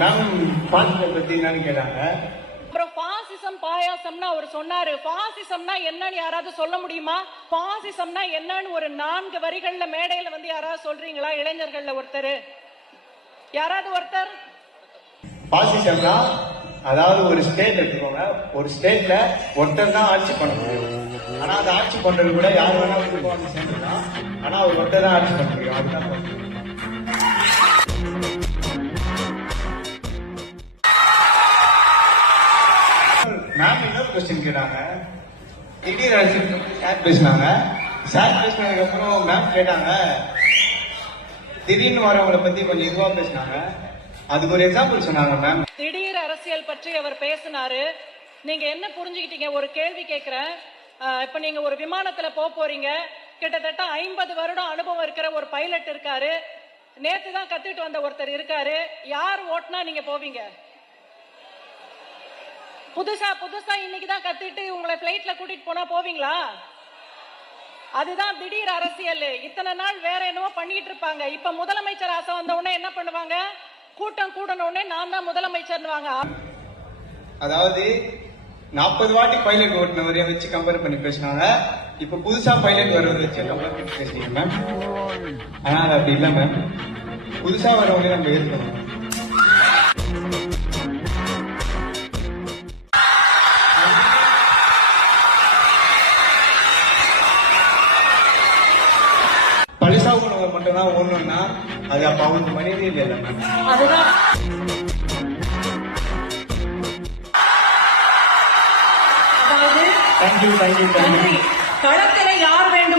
Ma'am பாசிசத்தை பத்தி என்னன்னு கேட்டாங்க. அப்புறம் பாசிசம் பாயாசம்னு அவர் சொன்னாரு. பாசிசம்னா என்னன்னு யாராவது சொல்ல முடியுமா? பாசிசம்னா என்னன்னு ஒரு 4 வரிகள்ல மேடையில வந்து யாராவது சொல்றீங்களா? இளைஞர்கள்ல ஒருத்தர், யாராவது ஒருத்தர். பாசிசம்னா அதாவது ஒரு ஸ்டேட் எடுத்துக்கோங்க, ஒரு ஸ்டேட்ல ஒருத்தர் தான் ஆட்சி பண்ண முடியும். ஆனா அந்த ஆட்சி பண்றது கூட யார் வேணாலும் வந்து சேர்ந்துதான். ஆனா அவர் ஒருத்தர் தான் ஆட்சி பண்ண முடியும். அதுதான் மேம் இன்னொரு கொஸ்டின் கேட்டாங்க. திடீர் அரசியல் சார் பேசினாங்க. சார் பேசினதுக்கு அப்புறம் மேம் கேட்டாங்க, திடீர்னு வரவங்களை பத்தி கொஞ்சம் இதுவா பேசினாங்க. அதுக்கு ஒரு எக்ஸாம்பிள் சொன்னாங்க மேம். திடீர் அரசியல் பற்றி அவர் பேசினாரு. நீங்க என்ன புரிஞ்சுக்கிட்டீங்க? ஒரு கேள்வி கேட்கிறேன். இப்ப நீங்க ஒரு விமானத்துல போறீங்க. கிட்டத்தட்ட 50 வருடம் அனுபவம் இருக்கிற ஒரு பைலட் இருக்காரு. நேத்து தான் கத்துட்டு வந்த ஒருத்தர் இருக்காரு. யார் ஓட்டுனா நீங்க போவீங்க? புதுசா இன்னைக்குதான் கத்துட்டு உங்களை பிளைட்ல கூட்டிட்டு போனா போவீங்களா? அதுதான் திடீர் அரசியல். இத்தனை நாள் வேற என்னவோ பண்ணிட்டு இருப்பாங்க. இப்ப முதலமைச்சர் ஆசை வந்த உடனே என்ன பண்ணுவாங்க? கூட்டம் கூடன உடனே நான் தான் முதலமைச்சர்னுவாங்க. அதாவது 40 வாட்டி பைலட் ஓட்டுனவரை வச்சு கம்பேர் பண்ணி பேசினாங்க. இப்ப புதுசா பைலட் வரவரை வச்சு கம்பேர் பண்ணி பேசுறீங்க மேம். ஆனா அது அப்படி இல்லை மேம். புதுசா வரவங்களே நம்ம ஏற்கணும். பழிசா உணவை மட்டும் தான் ஓடணும்னா அது அப்ப அவனுக்கு மனிதே இல்லை மேம். அதுதான் தேங்க்யூ. களத்துல யார் வேண்டும்